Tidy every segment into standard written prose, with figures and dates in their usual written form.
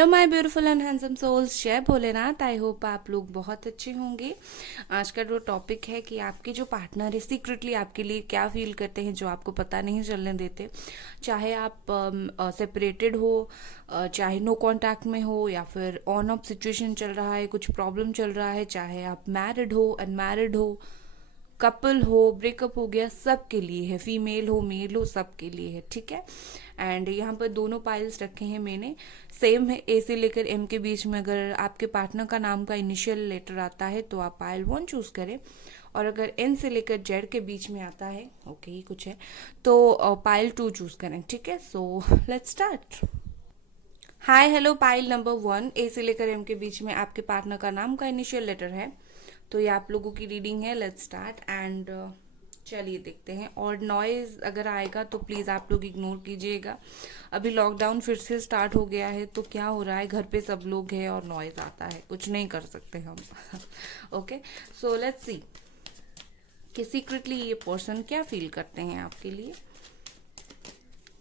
Hello my beautiful and handsome souls, जय Bholenath. I hope आप लोग बहुत अच्छे होंगे। आज का जो टॉपिक है कि आपके जो पार्टनर है सीक्रेटली आपके लिए क्या फील करते हैं जो आपको पता नहीं चलने देते। चाहे आप सेपरेटेड हो, चाहे नो कांटेक्ट में हो, या फिर ऑन ऑफ सिचुएशन चल रहा है, कुछ प्रॉब्लम चल रहा है, चाहे आप मैरिड हो, अनमैरिड हो, कपल हो, ब्रेकअप हो गया, सबके लिए है। फीमेल हो, मेल हो, सबके लिए है, ठीक है। एंड यहाँ पर दोनों पाइल्स रखे हैं मैंने, सेम है। ए से लेकर एम के बीच में अगर आपके पार्टनर का नाम का इनिशियल लेटर आता है तो आप पाइल 1 चूज करें, और अगर एन से लेकर जेड के बीच में आता है, ओके ही कुछ है, तो पाइल 2 चूज करें, ठीक है। So let's start. Hi hello, पाइल नंबर 1, ए से लेकर एम के बीच में आपके पार्टनर का नाम का इनिशियल लेटर है, तो ये आप लोगों की रीडिंग है। लेट्स स्टार्ट एंड चलिए देखते हैं। और नॉइज अगर आएगा तो प्लीज आप लोग इग्नोर कीजिएगा। अभी लॉकडाउन फिर से स्टार्ट हो गया है, तो क्या हो रहा है, घर पे सब लोग हैं और नॉइज आता है, कुछ नहीं कर सकते हम। ओके, सो लेट्स सी कि सीक्रेटली ये पर्सन क्या फील करते हैं आपके लिए,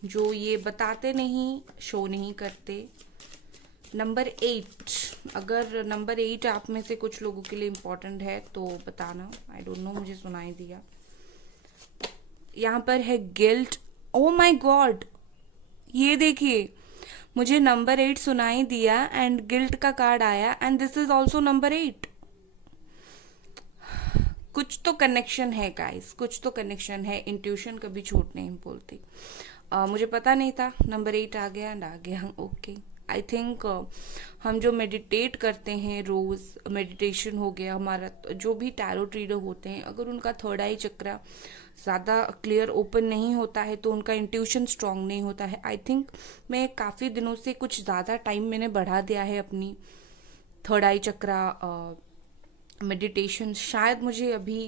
जो ये बताते नहीं, शो नहीं करते। नंबर 8, अगर नंबर 8 आप में से कुछ लोगों के लिए इम्पोर्टेंट है तो बताना। आई डोंट नो, मुझे सुनाई दिया। यहाँ पर है गिल्ट। ओ माय गॉड, ये देखिए, मुझे नंबर 8 सुनाई दिया एंड गिल्ट का कार्ड आया, and this is also number 8। कुछ तो कनेक्शन है गाइस, कुछ तो कनेक्शन है। इंट्यूशन कभी झूठ नहीं बोलती। मुझे पता नहीं था, नंबर 8 आ गया एंड आ गया। ओके, आई थिंक हम जो मेडिटेट करते हैं रोज, मेडिटेशन हो गया हमारा, जो भी टैरो रीडर होते हैं, अगर उनका थर्ड आई चक्र ज़्यादा क्लियर ओपन नहीं होता है तो उनका इंट्यूशन स्ट्रांग नहीं होता है। आई थिंक मैं काफ़ी दिनों से कुछ ज़्यादा टाइम मैंने बढ़ा दिया है अपनी थर्ड आई चक्र मेडिटेशन। शायद मुझे अभी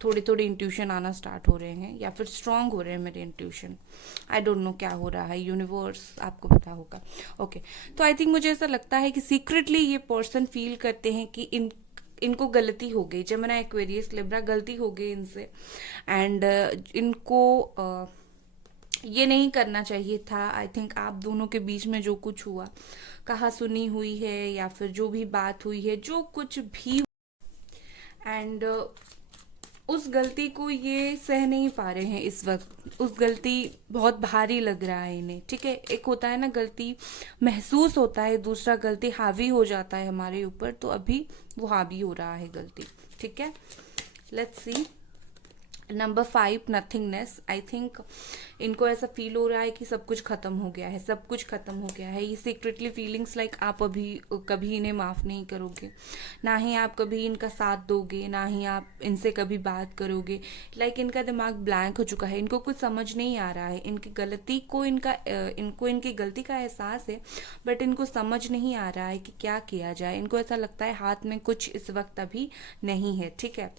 थोड़े थोड़े इंट्यूशन आना स्टार्ट हो रहे हैं, या फिर स्ट्रांग हो रहे हैं मेरे इंट्यूशन। आई डोंट नो क्या हो रहा है, यूनिवर्स आपको पता होगा। ओके, तो आई थिंक मुझे ऐसा लगता है कि सीक्रेटली ये पर्सन फील करते हैं कि इनको गलती हो गई। जेमिनी, एक्वेरियस, लिब्रा, गलती हो गई इनसे, एंड इनको ये नहीं करना चाहिए था। आई थिंक आप दोनों के बीच में जो कुछ हुआ, कहा सुनी हुई है, या फिर जो भी बात हुई है, जो कुछ भी, एंड उस गलती को ये सह नहीं पा रहे हैं इस वक्त। उस गलती बहुत भारी लग रहा है इन्हें, ठीक है। एक होता है ना, गलती महसूस होता है, दूसरा गलती हावी हो जाता है हमारे ऊपर, तो अभी वो हावी हो रहा है गलती, ठीक है। Let's see. Number 5, nothingness. I think इनको ऐसा फील हो रहा है कि सब कुछ खत्म हो गया है, सब कुछ खत्म हो गया है। ये सीक्रेटली फीलिंग्स लाइक आप अभी कभी इन्हें माफ नहीं करोगे, ना ही आप कभी इनका साथ दोगे, ना ही आप इनसे कभी बात करोगे। लाइक इनका दिमाग ब्लैंक हो चुका है, इनको कुछ समझ नहीं आ रहा है। इनकी गलती को इनको इनकी गलती का एहसास है, बट इनको समझ नहीं आ रहा है कि क्या किया जाए। इनको ऐसा लगता है हाथ में कुछ इस वक्त अभी नहीं है, ठीक है।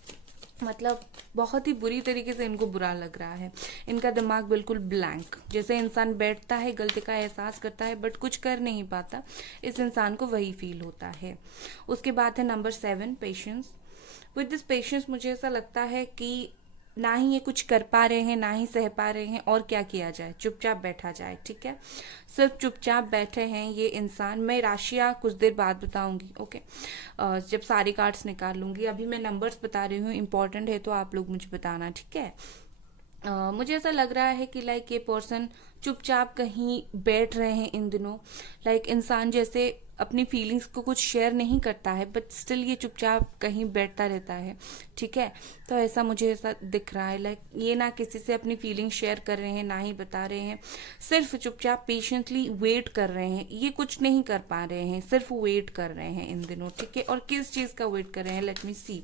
मतलब बहुत ही बुरी तरीके से इनको बुरा लग रहा है। इनका दिमाग बिल्कुल ब्लैंक, जैसे इंसान बैठता है, गलती का एहसास करता है बट कुछ कर नहीं पाता, इस इंसान को वही फील होता है। उसके बाद है number 7, patience. With this patience मुझे ऐसा लगता है कि ना ही ये कुछ कर पा रहे हैं, ना ही सह पा रहे हैं, और क्या किया जाए, चुपचाप बैठा जाए, ठीक है। सिर्फ चुपचाप बैठे हैं ये इंसान। मैं राशियाँ कुछ देर बाद बताऊंगी, ओके, जब सारे कार्ड्स निकाल लूंगी। अभी मैं नंबर्स बता रही हूँ, इंपॉर्टेंट है तो आप लोग मुझे बताना, ठीक है। मुझे ऐसा लग रहा है कि लाइक ये पर्सन चुपचाप कहीं बैठ रहे हैं इन दिनों। लाइक इंसान जैसे अपनी फीलिंग्स को कुछ शेयर नहीं करता है, बट स्टिल ये चुपचाप कहीं बैठता रहता है, ठीक है। तो ऐसा मुझे ऐसा दिख रहा है, लाइक ये ना किसी से अपनी फीलिंग शेयर कर रहे हैं, ना ही बता रहे हैं, सिर्फ चुपचाप पेशेंटली वेट कर रहे हैं। ये कुछ नहीं कर पा रहे हैं, सिर्फ वेट कर रहे हैं इन दिनों, ठीक है। और किस चीज़ का वेट कर रहे हैं, लेट मी सी,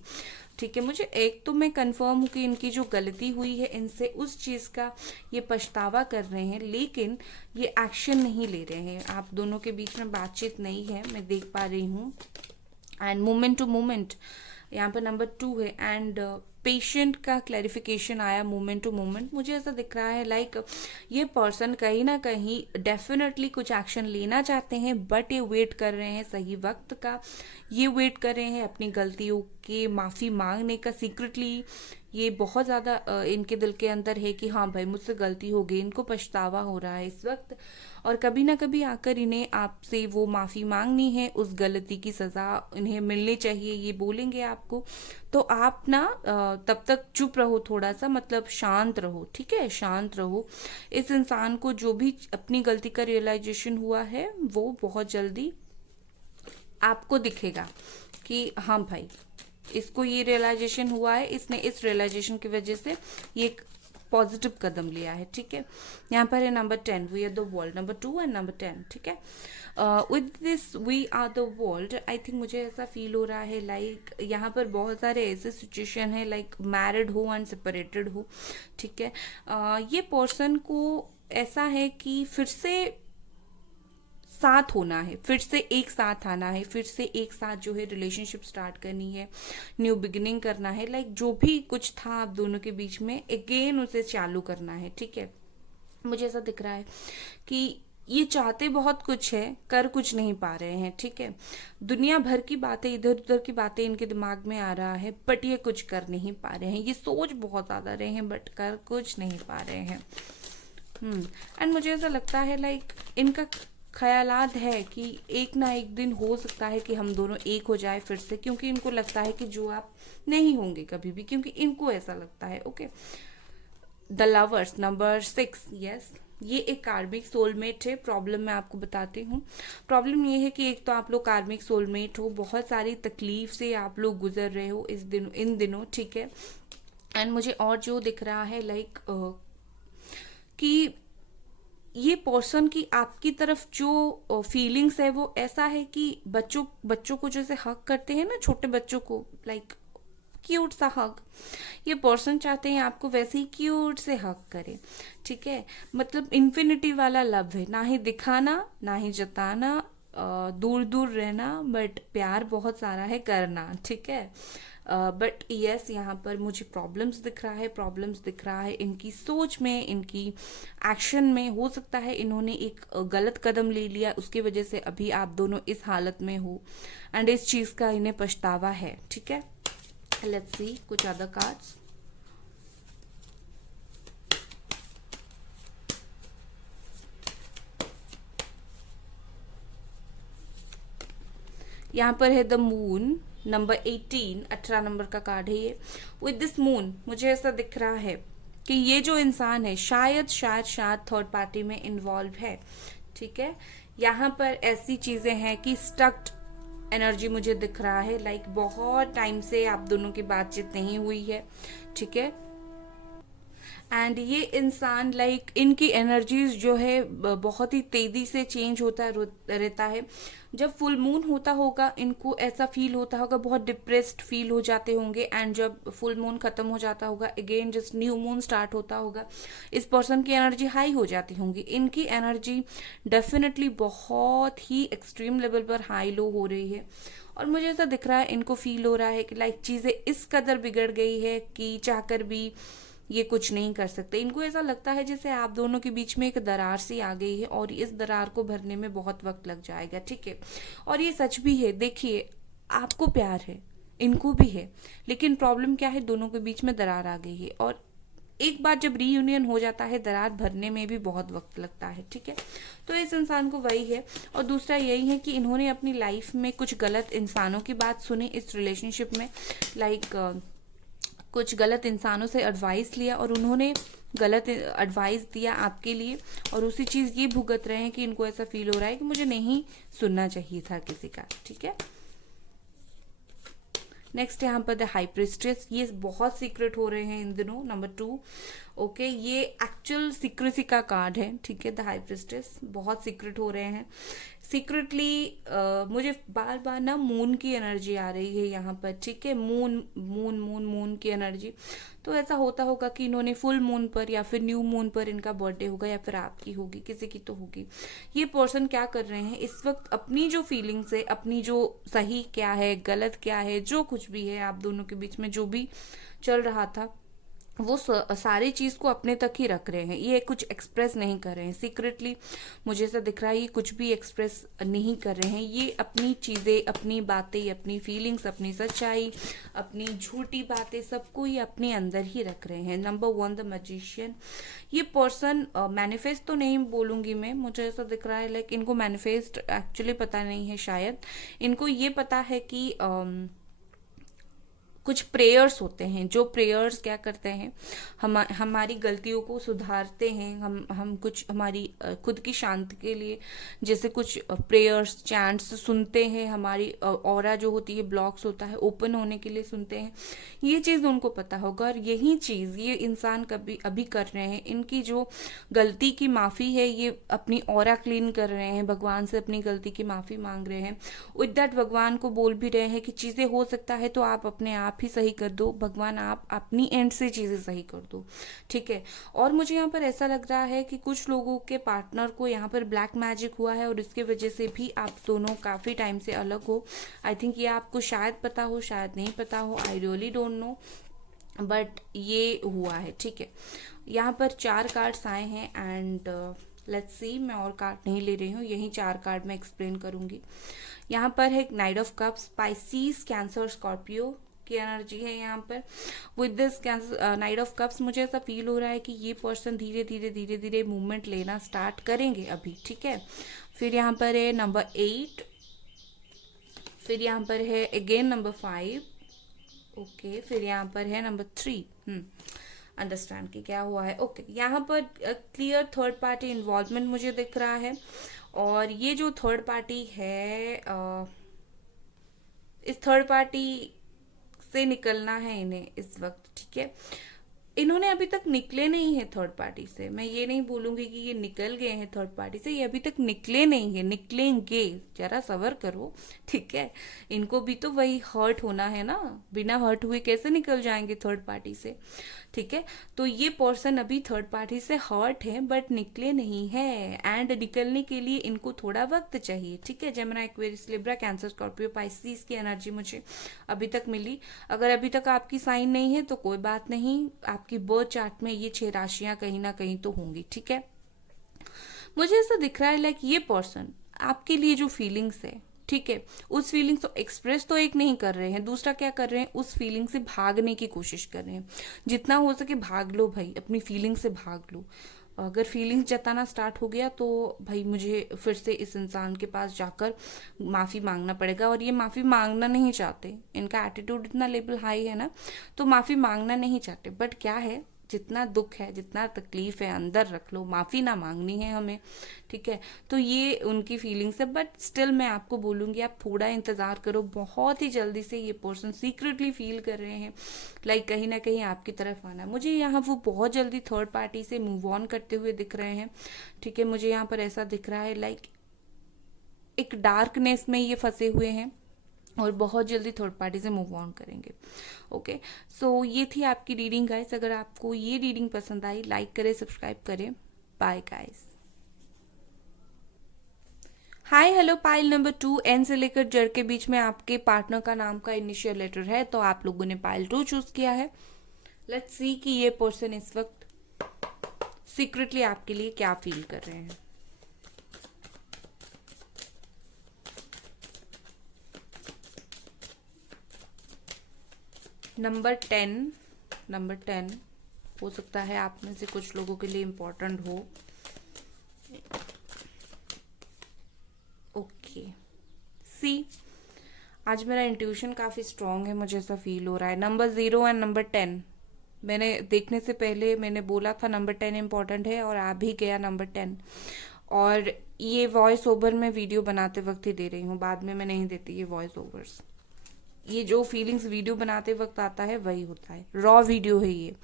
ठीक है। मुझे एक तो मैं कंफर्म हूँ कि इनकी जो गलती हुई है इनसे, उस चीज़ का ये पछतावा कर रहे हैं, लेकिन ये एक्शन नहीं ले रहे हैं। आप दोनों के बीच में बातचीत नहीं है, मैं देख पा रही हूँ। एंड मोमेंट टू मोमेंट यहाँ पर नंबर 2 है, एंड पेशेंट का क्लैरिफिकेशन आया मोमेंट टू मोमेंट। मुझे ऐसा दिख रहा है लाइक ये पर्सन कहीं ना कहीं डेफिनेटली कुछ एक्शन लेना चाहते हैं, बट ये वेट कर रहे हैं सही वक्त का, ये वेट कर रहे हैं अपनी गलतियों के माफ़ी मांगने का सीक्रेटली। ये बहुत ज़्यादा इनके दिल के अंदर है कि हाँ भाई मुझसे गलती हो गई, इनको पछतावा हो रहा है इस वक्त, और कभी ना कभी आकर इन्हें आपसे वो माफ़ी मांगनी है, उस गलती की सज़ा इन्हें मिलनी चाहिए, ये बोलेंगे आपको। तो आप ना तब तक चुप रहो, थोड़ा सा मतलब शांत रहो, ठीक है, शांत रहो। इस इंसान को जो भी अपनी गलती का रियलाइजेशन हुआ है वो बहुत जल्दी आपको दिखेगा कि हाँ भाई इसको ये रियलाइजेशन हुआ है, इसने इस रियलाइजेशन की वजह से ये एक पॉजिटिव कदम लिया है, ठीक है। यहाँ पर है number 10, we are the world, number 2 and number 10, ठीक है। With this we are the world, I think मुझे ऐसा फील हो रहा है लाइक यहाँ पर बहुत सारे ऐसे सिचुएशन है लाइक मैरिड हो एंड सेपरेटेड हो, ठीक है। ये पर्सन को ऐसा है कि फिर से साथ होना है, फिर से एक साथ आना है, फिर से एक साथ जो है रिलेशनशिप स्टार्ट करनी है, न्यू बिगिनिंग करना है, लाइक जो भी कुछ था आप दोनों के बीच में अगेन उसे चालू करना है, ठीक है। मुझे ऐसा दिख रहा है कि ये चाहते बहुत कुछ है, कर कुछ नहीं पा रहे हैं, ठीक है। दुनिया भर की बातें, इधर उधर की बातें इनके दिमाग में आ रहा है, बट ये कुछ कर नहीं पा रहे हैं। ये सोच बहुत ज़्यादा रहे हैं बट कर कुछ नहीं पा रहे हैं। एंड मुझे ऐसा लगता है लाइक इनका ख्यालात है कि एक ना एक दिन हो सकता है कि हम दोनों एक हो जाए फिर से, क्योंकि इनको लगता है कि जो आप नहीं होंगे कभी भी, क्योंकि इनको ऐसा लगता है, okay. The lovers, number 6, yes, ये एक कार्मिक सोलमेट है। प्रॉब्लम मैं आपको बताती हूँ। प्रॉब्लम ये है कि एक तो आप लोग कार्मिक सोलमेट हो, बहुत सारी तकलीफ से आप लोग गुजर रहे हो इन दिनों, ठीक है। एंड मुझे और जो दिख रहा है लाइक कि ये पर्सन की आपकी तरफ जो फीलिंग्स है वो ऐसा है कि बच्चों को जैसे हक करते हैं ना, छोटे बच्चों को, लाइक क्यूट सा हक, ये पर्सन चाहते हैं आपको वैसे ही क्यूट से हक करे, ठीक है। मतलब इन्फिनिटी वाला लव है, ना ही दिखाना ना ही जताना, दूर दूर रहना, बट प्यार बहुत सारा है करना, ठीक है। बट यस यहाँ पर मुझे प्रॉब्लम्स दिख रहा है इनकी सोच में, इनकी एक्शन में। हो सकता है इन्होंने एक गलत कदम ले लिया, उसकी वजह से अभी आप दोनों इस हालत में हो एंड इस चीज़ का इन्हें पछतावा है, ठीक है। लेट्स सी कुछ अदर कार्ड्स। यहाँ पर है द मून, नंबर 18, 18 नंबर का कार्ड है ये। विद दिस मून मुझे ऐसा दिख रहा है कि ये जो इंसान है शायद थर्ड पार्टी में इन्वॉल्व है, ठीक है। यहाँ पर ऐसी चीजें हैं कि स्टक्ड एनर्जी मुझे दिख रहा है, लाइक बहुत टाइम से आप दोनों की बातचीत नहीं हुई है, ठीक है। एंड ये इंसान लाइक इनकी एनर्जीज जो है बहुत ही तेजी से चेंज होता रहता है। जब फुल मून होता होगा इनको ऐसा फील होता होगा, बहुत डिप्रेस्ड फील हो जाते होंगे, एंड जब फुल मून खत्म हो जाता होगा again just new moon start होता होगा, इस पर्सन की एनर्जी हाई हो जाती होंगी। इनकी एनर्जी डेफिनेटली बहुत ही एक्सट्रीम लेवल पर हाई लो हो रही है, और मुझे ऐसा दिख रहा है इनको फील हो रहा है कि लाइक चीज़ें इस कदर बिगड़ गई है कि चाहकर भी ये कुछ नहीं कर सकते। इनको ऐसा लगता है जैसे आप दोनों के बीच में एक दरार सी आ गई है और इस दरार को भरने में बहुत वक्त लग जाएगा, ठीक है। और ये सच भी है, देखिए आपको प्यार है, इनको भी है, लेकिन प्रॉब्लम क्या है, दोनों के बीच में दरार आ गई है, और एक बार जब रीयूनियन हो जाता है दरार भरने में भी बहुत वक्त लगता है, ठीक है। तो इस इंसान को वही है। और दूसरा यही है कि इन्होंने अपनी लाइफ में कुछ गलत इंसानों की बात सुनी इस रिलेशनशिप में, लाइक कुछ गलत इंसानों से एडवाइस लिया और उन्होंने गलत एडवाइस दिया आपके लिए, और उसी चीज़ ये भुगत रहे हैं कि इनको ऐसा फील हो रहा है कि मुझे नहीं सुनना चाहिए था किसी का, ठीक है। नेक्स्ट यहाँ पर द हाई प्रिस्टेस, ये बहुत सीक्रेट हो रहे हैं इन दिनों, नंबर 2, ओके। ये एक्चुअल सीक्रेसी का कार्ड है, ठीक है। द हाई प्रिस्टेस बहुत सीक्रेट हो रहे हैं, सीक्रेटली मुझे बार बार ना मून की एनर्जी आ रही है यहाँ पर, ठीक है, मून मून मून मून की एनर्जी। तो ऐसा होता होगा कि इन्होंने फुल मून पर या फिर न्यू मून पर इनका बर्थडे होगा, या फिर आपकी होगी, किसी की तो होगी। ये पर्सन क्या कर रहे हैं इस वक्त, अपनी जो फीलिंग्स है, अपनी जो सही क्या है गलत क्या है, जो कुछ भी है आप दोनों के बीच में जो भी चल रहा था, वो सारी चीज को अपने तक ही रख रहे हैं। ये कुछ एक्सप्रेस नहीं कर रहे हैं सीक्रेटली, मुझे ऐसा दिख रहा है ये कुछ भी एक्सप्रेस नहीं कर रहे हैं। ये अपनी चीजें, अपनी बातें, अपनी फीलिंग्स, अपनी सच्चाई, अपनी झूठी बातें, सबको ये अपने अंदर ही रख रहे हैं। Number 1 the magician. ये पर्सन मैनिफेस्ट तो नहीं बोलूंगी मैं, मुझे ऐसा दिख रहा है लाइक इनको मैनिफेस्ट एक्चुअली पता नहीं है शायद। इनको ये पता है कि कुछ प्रेयर्स होते हैं, जो प्रेयर्स क्या करते हैं, हमारी गलतियों को सुधारते हैं। हम कुछ हमारी खुद की शांति के लिए जैसे कुछ प्रेयर्स चैंट्स सुनते हैं, हमारी ऑरा जो होती है, ब्लॉक्स होता है, ओपन होने के लिए सुनते हैं। ये चीज़ उनको पता होगा, और यही चीज़ ये इंसान कभी अभी कर रहे हैं। इनकी जो गलती की माफ़ी है, ये अपनी ऑरा क्लीन कर रहे हैं, भगवान से अपनी गलती की माफ़ी मांग रहे हैं। विद दैट भगवान को बोल भी रहे हैं कि चीज़ें हो सकता है तो आप अपने आप ही सही कर दो, भगवान आप अपनी एंड से चीज़ें सही कर दो, ठीक है। और मुझे यहाँ पर ऐसा लग रहा है कि कुछ लोगों के पार्टनर को यहाँ पर ब्लैक मैजिक हुआ है, और इसके वजह से भी आप दोनों काफ़ी टाइम से अलग हो। आई थिंक ये आपको शायद पता हो, शायद नहीं पता हो, I really don't know, but ये हुआ है, ठीक है। यहाँ पर 4 कार्ड्स आए हैं, एंड लेट्स सी, मैं और कार्ड नहीं ले रही हूँ, यही 4 कार्ड मैं एक्सप्लेन करूंगी। यहाँ पर है night of cups, species, cancer, Scorpio की एनर्जी है यहाँ पर। With this night of cups मुझे ऐसा फील हो रहा है कि ये पर्सन धीरे धीरे धीरे धीरे मूवमेंट लेना स्टार्ट करेंगे अभी, ठीक है। फिर यहाँ पर है नंबर 8, फिर यहाँ पर है अगेन नंबर 5, ओके, फिर यहाँ पर है नंबर 3। अंडरस्टैंड कि क्या हुआ है, ओके। यहाँ पर क्लियर थर्ड पार्टी इन्वॉल्वमेंट मुझे दिख रहा है, और ये जो थर्ड पार्टी है, इस थर्ड पार्टी से निकलना है इन्हें इस वक्त, ठीक है। इन्होंने अभी तक निकले नहीं है थर्ड पार्टी से, मैं ये नहीं बोलूंगी कि ये निकल गए हैं थर्ड पार्टी से, ये अभी तक निकले नहीं है, निकलेंगे, जरा सबर करो, ठीक है। इनको भी तो वही हर्ट होना है ना, बिना हर्ट हुए कैसे निकल जाएंगे थर्ड पार्टी से, ठीक है। तो ये पर्सन अभी थर्ड पार्टी से हर्ट है बट निकले नहीं है, एंड निकलने के लिए इनको थोड़ा वक्त चाहिए, ठीक है। Gemini, Aquarius, Libra, cancer, Scorpio, Pisces की एनर्जी मुझे अभी तक मिली। अगर अभी तक आपकी साइन नहीं है तो कोई बात नहीं, आपकी बर्थ चार्ट में ये 6 राशियां कहीं ना कहीं तो होंगी, ठीक है। मुझे ऐसा दिख रहा है लाइक ये पर्सन आपके लिए जो फीलिंग्स है, ठीक है, उस फीलिंग्स को एक्सप्रेस तो एक नहीं कर रहे हैं, दूसरा क्या कर रहे हैं, उस फीलिंग से भागने की कोशिश कर रहे हैं। जितना हो सके भाग लो भाई, अपनी फीलिंग से भाग लो। अगर फीलिंग्स जताना स्टार्ट हो गया तो भाई मुझे फिर से इस इंसान के पास जाकर माफ़ी मांगना पड़ेगा, और ये माफ़ी मांगना नहीं चाहते, इनका एटीट्यूड इतना लेवल हाई है ना, तो माफ़ी मांगना नहीं चाहते। बट क्या है, जितना दुख है, जितना तकलीफ है अंदर रख लो, माफ़ी ना मांगनी है हमें, ठीक है। तो ये उनकी फीलिंग्स है, बट स्टिल मैं आपको बोलूँगी आप थोड़ा इंतज़ार करो, बहुत ही जल्दी से ये पर्सन सीक्रेटली फील कर रहे हैं लाइक कहीं ना कहीं आपकी तरफ आना। मुझे यहाँ वो बहुत जल्दी थर्ड पार्टी से मूव ऑन करते हुए दिख रहे हैं, ठीक है। मुझे यहाँ पर ऐसा दिख रहा है लाइक एक डार्कनेस में ये फंसे हुए हैं, और बहुत जल्दी थर्ड पार्टी से मूव ऑन करेंगे, ओके। सो ये थी आपकी रीडिंग गाइस। अगर आपको ये रीडिंग पसंद आई, लाइक करें, सब्सक्राइब करें। Bye guys. हाय हेलो पाइल नंबर 2, एन से लेकर जड़ के बीच में आपके पार्टनर का नाम का इनिशियल लेटर है, तो आप लोगों ने पाइल 2 चूज किया है। लेट्स सी कि ये पर्सन इस वक्त सीक्रेटली आपके लिए क्या फील कर रहे हैं। नंबर 10 हो सकता है आप में से कुछ लोगों के लिए इम्पोर्टेंट हो, ओके। सी, आज मेरा इंट्यूशन काफ़ी स्ट्रांग है, मुझे ऐसा फील हो रहा है। नंबर 0 एंड नंबर 10 मैंने देखने से पहले मैंने बोला था नंबर 10 इम्पोर्टेंट है, और आ भी गया नंबर 10। और ये वॉइस ओवर मैं वीडियो बनाते वक्त ही दे रही हूँ, बाद में मैं नहीं देती ये वॉइस ओवर्स। ये जो फीलिंग्स वीडियो बनाते वक्त आता है वही होता है, रॉ वीडियो है ये।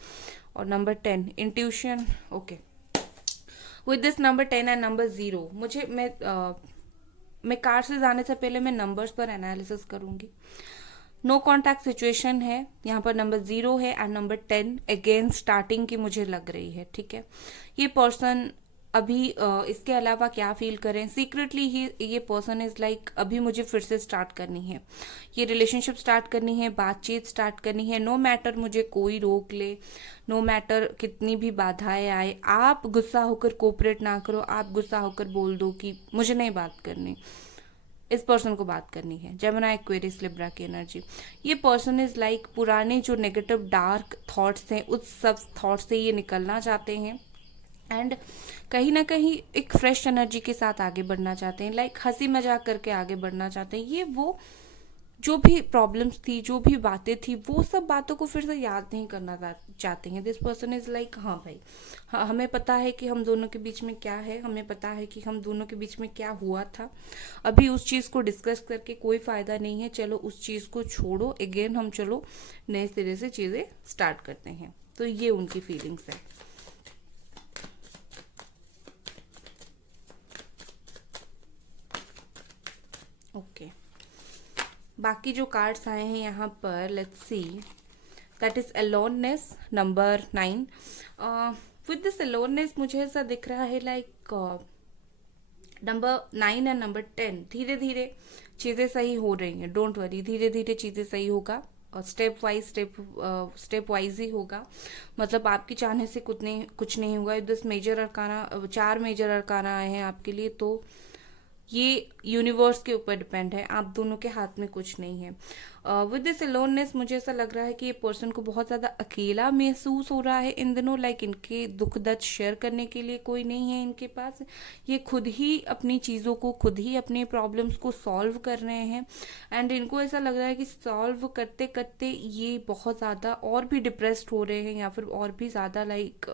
और number 10 intuition, okay. With this number 10 and number 0 मुझे मैं मैं कार्ड से जाने से पहले मैं नंबर्स पर एनालिसिस करूंगी। नो कॉन्टैक्ट सिचुएशन है, यहाँ पर नंबर 0 है एंड नंबर 10 अगेन स्टार्टिंग की मुझे लग रही है, ठीक है। ये पर्सन अभी इसके अलावा क्या फील करें, सीक्रेटली ही ये पर्सन इज लाइक अभी मुझे फिर से स्टार्ट करनी है, ये रिलेशनशिप स्टार्ट करनी है, बातचीत स्टार्ट करनी है, नो मैटर मुझे कोई रोक ले, नो मैटर कितनी भी बाधाएं आए, आप गुस्सा होकर कोऑपरेट ना करो, आप गुस्सा होकर बोल दो कि मुझे नहीं बात करनी, इस पर्सन को बात करनी है। जेमिनी, एक्वेरियस, लिब्रा की एनर्जी। ये पर्सन इज लाइक पुराने जो नेगेटिव डार्क थॉट्स हैं उस सब थॉट्स से ये निकलना चाहते हैं एंड कहीं ना कहीं एक फ्रेश एनर्जी के साथ आगे बढ़ना चाहते हैं, लाइक हंसी मजाक करके आगे बढ़ना चाहते हैं। ये वो जो भी प्रॉब्लम्स थी, जो भी बातें थी, वो सब बातों को फिर से याद नहीं करना चाहते हैं। दिस पर्सन इज लाइक हाँ भाई, हाँ हमें पता है कि हम दोनों के बीच में क्या है, हमें पता है कि हम दोनों के बीच में क्या हुआ था, अभी उस चीज़ को डिस्कस करके कोई फायदा नहीं है, चलो उस चीज़ को छोड़ो, अगेन हम चलो नए सिरे से चीज़ें स्टार्ट करते हैं। तो ये उनकी फीलिंग्स है। ओके, बाकी जो कार्ड्स आए हैं यहाँ पर, let's see, that is aloneness, number 9। With this aloneness मुझे ऐसा दिख रहा है लाइक नंबर 9 एंड नंबर 10 धीरे धीरे चीज़ें सही हो रही हैं, डोंट वरी, धीरे धीरे चीज़ें सही होगा और स्टेप वाइज ही होगा, मतलब आपकी चाहने से कुछ नहीं होगा। This major arcana, 4 major arcana आए हैं आपके लिए, तो ये यूनिवर्स के ऊपर डिपेंड है, आप दोनों के हाथ में कुछ नहीं है। विद दिस अलोननेस मुझे ऐसा लग रहा है कि ये पर्सन को बहुत ज़्यादा अकेला महसूस हो रहा है इन दिनों, लाइक इनके दुख दर्द शेयर करने के लिए कोई नहीं है इनके पास, ये खुद ही अपनी चीज़ों को, खुद ही अपने प्रॉब्लम्स को सॉल्व कर रहे हैं एंड इनको ऐसा लग रहा है कि सॉल्व करते करते ये बहुत ज़्यादा और भी डिप्रेस्ड हो रहे हैं, या फिर और भी ज़्यादा लाइक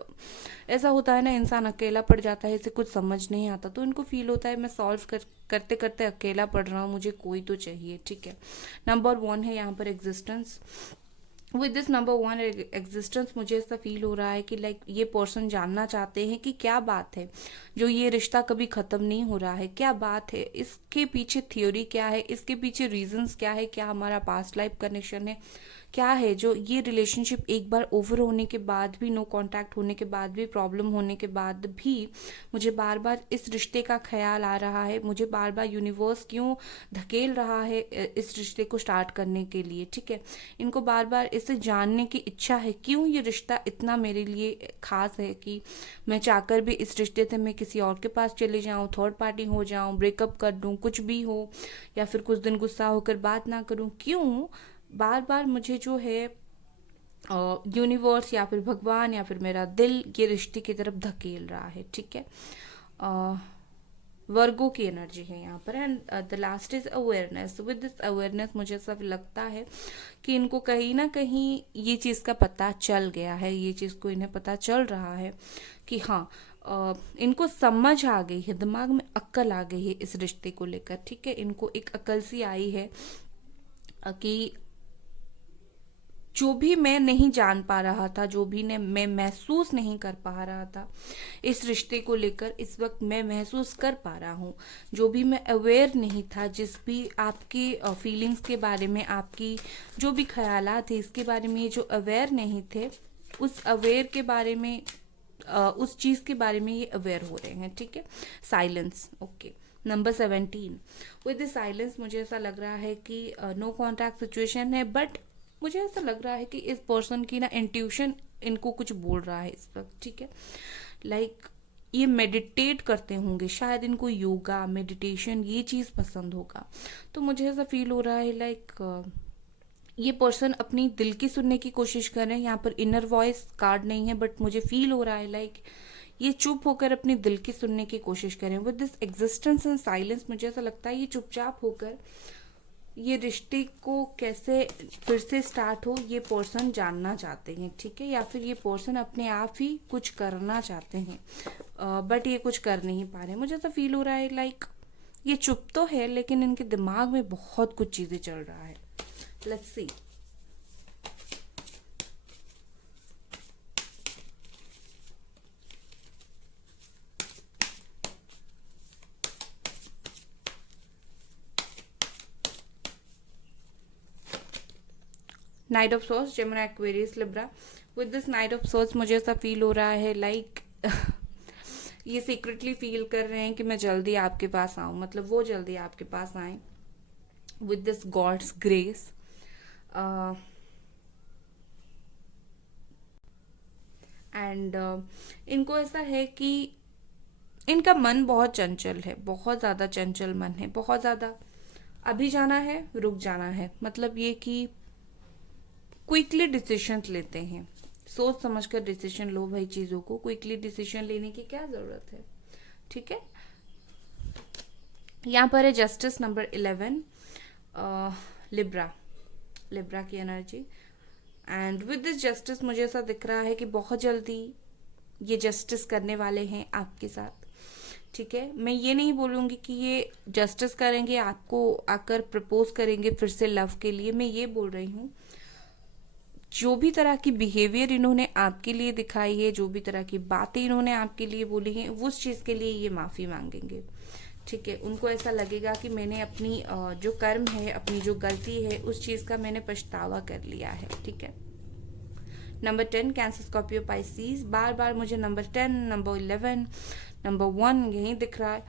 ऐसा होता है ना, इंसान अकेला पड़ जाता है, इसे कुछ समझ नहीं आता, तो इनको फील होता है मैं सॉल्व करते करते अकेला पड़ रहा हूँ, मुझे कोई तो चाहिए, ठीक है। नंबर 1 है यहाँ पर existence. With this number 1 existence मुझे ऐसा फील हो रहा है कि लाइक ये पर्सन जानना चाहते हैं कि क्या बात है जो ये रिश्ता कभी ख़त्म नहीं हो रहा है, क्या बात है, इसके पीछे थ्योरी क्या है, इसके पीछे रीजंस क्या है, क्या हमारा पास्ट लाइफ कनेक्शन है, क्या है जो ये रिलेशनशिप एक बार ओवर होने के बाद भी, नो कांटेक्ट होने के बाद भी, प्रॉब्लम होने के बाद भी मुझे बार बार इस रिश्ते का ख्याल आ रहा है, मुझे बार बार यूनिवर्स क्यों धकेल रहा है इस रिश्ते को स्टार्ट करने के लिए, ठीक है। इनको बार बार इसे जानने की इच्छा है, क्यों ये रिश्ता इतना मेरे लिए खास है कि मैं चाहकर भी इस रिश्ते से मैं किसी और के पास चले जाऊँ, थर्ड पार्टी हो जाऊँ, ब्रेकअप कर दूँ, कुछ भी हो, या फिर कुछ दिन गुस्सा होकर बात ना करूँ, क्यों बार बार मुझे जो है यूनिवर्स या फिर भगवान या फिर मेरा दिल ये रिश्ते की तरफ धकेल रहा है, ठीक है। वर्गो की एनर्जी है यहाँ पर and the last is awareness. With this awareness मुझे सब लगता है कि इनको कहीं ना कहीं ये चीज़ का पता चल गया है, ये चीज़ को इन्हें पता चल रहा है कि हाँ इनको समझ आ गई है, दिमाग में अक्ल आ गई है इस रिश्ते को लेकर, ठीक है। इनको एक अक्ल सी आई है कि जो भी मैं नहीं जान पा रहा था, जो भी मैं महसूस नहीं कर पा रहा था इस रिश्ते को लेकर, इस वक्त मैं महसूस कर पा रहा हूँ। जो भी मैं अवेयर नहीं था, जिस भी आपकी फीलिंग्स के बारे में, आपकी जो भी ख्यालात थे इसके बारे में, ये जो अवेयर नहीं थे उस अवेयर के बारे में, उस चीज़ के बारे में ये अवेयर हो रहे हैं, ठीक है। Silence, okay. Number 17, with the silence मुझे ऐसा लग रहा है कि नो कॉन्टैक्ट सिचुएशन है, बट मुझे ऐसा लग रहा है कि इस पर्सन की ना इंट्यूशन इनको कुछ बोल रहा है इस वक्त, ठीक है। लाइक ये मेडिटेट करते होंगे, शायद इनको योगा, मेडिटेशन ये चीज़ पसंद होगा, तो मुझे ऐसा फील हो रहा है लाइक ये पर्सन अपनी दिल की सुनने की कोशिश कर रहे हैं। यहाँ पर इनर वॉइस कार्ड नहीं है, बट मुझे फील हो रहा है लाइक ये चुप होकर अपनी दिल की सुनने की कोशिश करें। With this existence and silence मुझे ऐसा लगता है ये चुपचाप होकर ये रिश्ते को कैसे फिर से स्टार्ट हो ये पर्सन जानना चाहते हैं, ठीक है। या फिर ये पर्सन अपने आप ही कुछ करना चाहते हैं, बट ये कुछ कर नहीं पा रहे। मुझे ऐसा फील हो रहा है लाइक ये चुप तो है लेकिन इनके दिमाग में बहुत कुछ चीज़ें चल रहा है। Let's see. Night of source, Gemini, Aquarius, Libra. With this night of source मुझे ऐसा फील हो रहा है लाइक ये सीक्रेटली फील कर रहे हैं कि मैं जल्दी आपके पास आऊं, मतलब वो जल्दी आपके पास आए with this god's grace. And इनको ऐसा है कि इनका मन बहुत चंचल है, बहुत ज़्यादा चंचल मन है, बहुत ज़्यादा अभी जाना है रुक जाना है, मतलब ये कि क्विकली डिसीजन लेते हैं। सोच समझ कर डिसीजन लो भाई, चीज़ों को क्विकली डिसीजन लेने की क्या ज़रूरत है, ठीक है। यहाँ पर है जस्टिस नंबर 11, लिब्रा, लिब्रा की energy. And with this justice मुझे ऐसा दिख रहा है कि बहुत जल्दी ये जस्टिस करने वाले हैं आपके साथ, ठीक है। मैं ये नहीं बोलूँगी कि ये जस्टिस करेंगे, आपको आकर प्रपोज करेंगे फिर से लव के लिए, मैं ये बोल रही हूँ जो भी तरह की बिहेवियर इन्होंने आपके लिए दिखाई है, जो भी तरह की बातें इन्होंने आपके लिए बोली हैं, उस चीज़ के लिए ये माफ़ी मांगेंगे, ठीक है। उनको ऐसा लगेगा कि मैंने अपनी जो कर्म है, अपनी जो गलती है, उस चीज़ का मैंने पछतावा कर लिया है, ठीक है। Number 10 Cancer, Scorpio, Pisces. बार बार मुझे नंबर 10, नंबर 11, नंबर 1 यही दिख रहा है।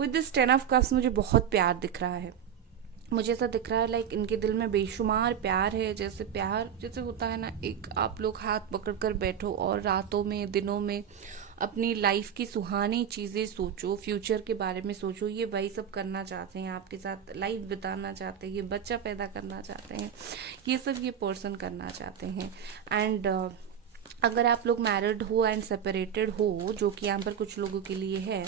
विद दिस 10 ऑफ कप्स मुझे बहुत प्यार दिख रहा है, मुझे ऐसा दिख रहा है लाइक इनके दिल में बेशुमार प्यार है। जैसे प्यार जैसे होता है ना, एक आप लोग हाथ पकड़ कर बैठो और रातों में दिनों में अपनी लाइफ की सुहानी चीज़ें सोचो, फ्यूचर के बारे में सोचो, ये वही सब करना चाहते हैं, आपके साथ लाइफ बिताना चाहते हैं, ये बच्चा पैदा करना चाहते हैं, ये सब ये पर्सन करना चाहते हैं। एंड अगर आप लोग मैरिड हो एंड सेपरेटेड हो, जो कि यहाँ पर कुछ लोगों के लिए है,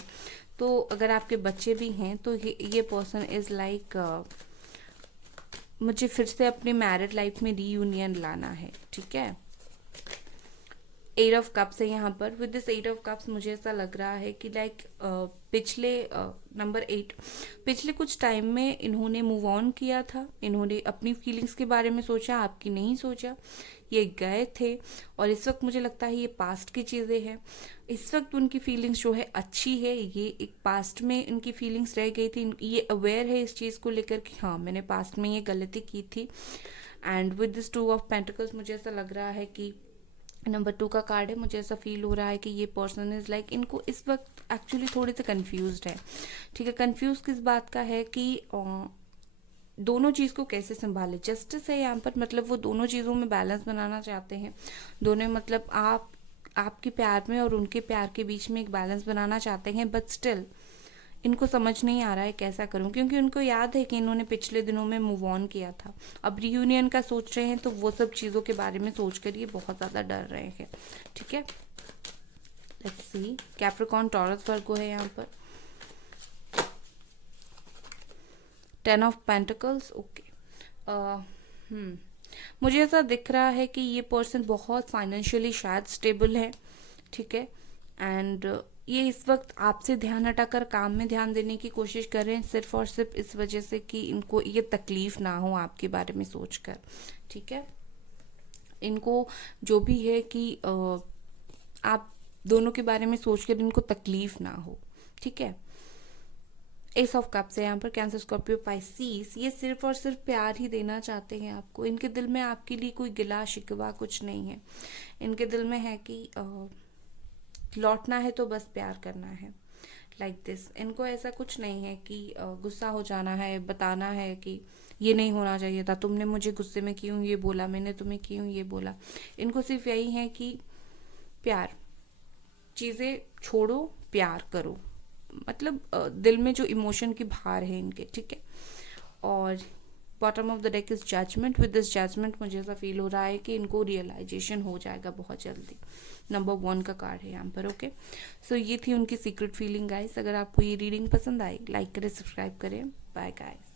तो अगर आपके बच्चे भी हैं तो ये पर्सन इज़ लाइक मुझे फिर से अपने मैरिड लाइफ में रीयूनियन लाना है, ठीक है। 8 ऑफ कप्स है यहाँ पर। विद दिस 8 ऑफ कप्स मुझे ऐसा लग रहा है कि लाइक पिछले नंबर 8 पिछले कुछ टाइम में इन्होंने मूव ऑन किया था, इन्होंने अपनी फीलिंग्स के बारे में सोचा, आपकी नहीं सोचा, ये गए थे और इस वक्त मुझे लगता है ये पास्ट की चीज़ें हैं। इस वक्त उनकी फीलिंग्स जो है अच्छी है, ये एक पास्ट में उनकी फीलिंग्स रह गई थी, ये अवेयर है इस चीज़ को लेकर कि हाँ मैंने पास्ट में ये गलती की थी। And with this 2 of pentacles मुझे ऐसा लग रहा है कि नंबर 2 का कार्ड है, मुझे ऐसा फील हो रहा है कि ये पर्सन इज लाइक इनको इस वक्त एक्चुअली थोड़े से कंफ्यूज्ड है, ठीक है। कंफ्यूज किस बात का है कि दोनों चीज़ को कैसे संभाले। जस्टिस है यहाँ पर, मतलब वो दोनों चीज़ों में बैलेंस बनाना चाहते हैं, दोनों मतलब आपके प्यार में और उनके प्यार के बीच में एक बैलेंस बनाना चाहते हैं, बट स्टिल इनको समझ नहीं आ रहा है कैसा करूं, क्योंकि उनको याद है कि इन्होंने पिछले दिनों में मूव ऑन किया था, अब रियूनियन का सोच रहे हैं, तो वो सब चीज़ों के बारे में सोचकर ये बहुत ज़्यादा डर रहे हैं, ठीक है। लेट्स सी, कैप्रिकॉर्न, टॉरस, वर्गो है यहाँ पर। 10 ऑफ पेंटिकल्स, ओके। मुझे ऐसा दिख रहा है कि ये पर्सन बहुत फाइनेंशियली शायद स्टेबल है, ठीक है। एंड ये इस वक्त आपसे ध्यान हटाकर काम में ध्यान देने की कोशिश कर रहे हैं, सिर्फ और सिर्फ इस वजह से कि इनको ये तकलीफ ना हो आपके बारे में सोचकर, ठीक है। इनको जो भी है कि आप दोनों के बारे में सोचकर इनको तकलीफ ना हो, ठीक है। एस ऑफ कप्स है यहाँ पर। कैंसर, स्कॉर्पियो, पाइसीस, ये सिर्फ और सिर्फ प्यार ही देना चाहते हैं आपको, इनके दिल में आपके लिए कोई गिला शिकवा कुछ नहीं है, इनके दिल में है कि लौटना है तो बस प्यार करना है, लाइक दिस। इनको ऐसा कुछ नहीं है कि गुस्सा हो जाना है, बताना है कि ये नहीं होना चाहिए था, तुमने मुझे गुस्से में क्यों ये बोला, मैंने तुम्हें क्यों ये बोला। इनको सिर्फ यही है कि प्यार, चीज़ें छोड़ो, प्यार करो, मतलब दिल में जो इमोशन की भार है इनके, ठीक है। और bottom of the deck is judgement. With this judgement मुझे ऐसा फील हो रहा है कि इनको रियलाइजेशन हो जाएगा बहुत जल्दी। नंबर 1 का कार्ड है यहाँ पर, ओके। सो ये थी उनकी सीक्रेट फीलिंग गाइस। अगर आपको ये रीडिंग पसंद आई, लाइक करें, सब्सक्राइब करें। Bye guys.